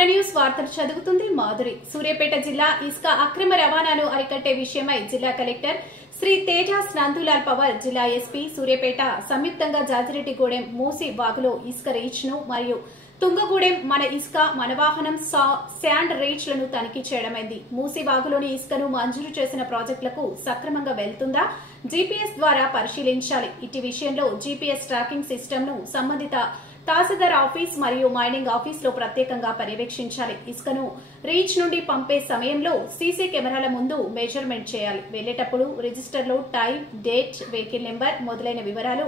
మన న్యూస్ వార్తలు చదువుతుంది మాధురి. సూర్యాపేట జిల్లా ఇసుక అక్రమ రవాణాను అరికట్టే విషయమై జిల్లా కలెక్టర్ శ్రీ తేజాస్ నందులాల్ పవర్, జిల్లా ఎస్పీ సూర్యాపేట సంయుక్తంగా జాజిరెడ్డిగూడెం మూసి వాగులో ఇసుక రీచ్ ను మరియు తుంగగూడెం మన ఇసుక మన వాహనం శాండ్ రీచ్ లను తనిఖీ చేయడమైంది. మూసి వాగులోని ఇసుకను మంజూరు చేసిన ప్రాజెక్టులకు సక్రమంగా వెళ్తుందా జీపీఎస్ ద్వారా పరిశీలించాలి. ఇటు విషయంలో జీపీఎస్ ట్రాకింగ్ సిస్టమ్ ను సంబంధిత తహసీల్దార్ ఆఫీస్ మరియు మైనింగ్ ఆఫీస్ లో ప్రత్యేకంగా పర్యవేక్షించాలి. ఇసుకను రీచ్ నుండి పంపే సమయంలో సీసీ కెమెరాల ముందు మెజర్మెంట్ చేయాలి. వెళ్లేటప్పుడు రిజిస్టర్లో టైం, డేట్, వెహికల్ నెంబర్ మొదలైన వివరాలు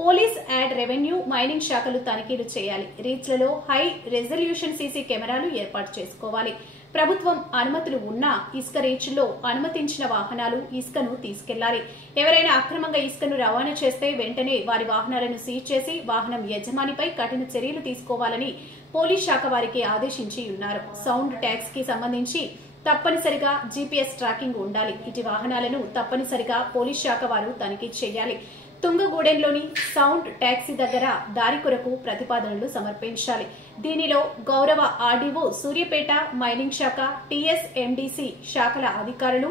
పోలీస్, యాడ్, రెవెన్యూ, మైనింగ్ శాఖలు తనిఖీలు చేయాలి. రీచ్లలో హై రెజల్యూషన్ సీసీ కెమెరాలు ఏర్పాటు చేసుకోవాలి. ప్రభుత్వం అనుమతులు ఉన్నా ఇసుక రీచ్ల్లో అనుమతించిన వాహనాలు ఇసుకను తీసుకెళ్లాలి. ఎవరైనా అక్రమంగా ఇసుకను రవాణా చేస్తే వెంటనే వారి వాహనాలను సీజ్ చేసి వాహనం యజమానిపై కఠిన చర్యలు తీసుకోవాలని పోలీస్ శాఖ వారికి ఆదేశించి ఉన్నారు. సౌండ్ ట్యాక్స్ కి సంబంధించి తప్పనిసరిగా జీపీఎస్ ట్రాకింగ్ ఉండాలి. ఇటు వాహనాలను తప్పనిసరిగా పోలీస్ శాఖ వారు తనిఖీ చేయాలి. తుంగగూడెంలోని సౌండ్ ట్యాక్సీ దగ్గర దారి కొరకు ప్రతిపాదనలు సమర్పించాలి. దీనిలో గౌరవ ఆర్డీఓ, సూర్యాపేట మైనింగ్ శాఖ, టీఎస్ఎండీసీ శాఖల అధికారులు,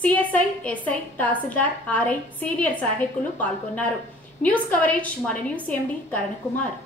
సిఎస్ఐ, ఎస్ఐ, తహసీల్దార్, ఆర్ఐ, సీనియర్ సహాయకులు పాల్గొన్నారు. న్యూస్ కవరేజ్ మన న్యూస్ ఎండీ కరణ్ కుమార్.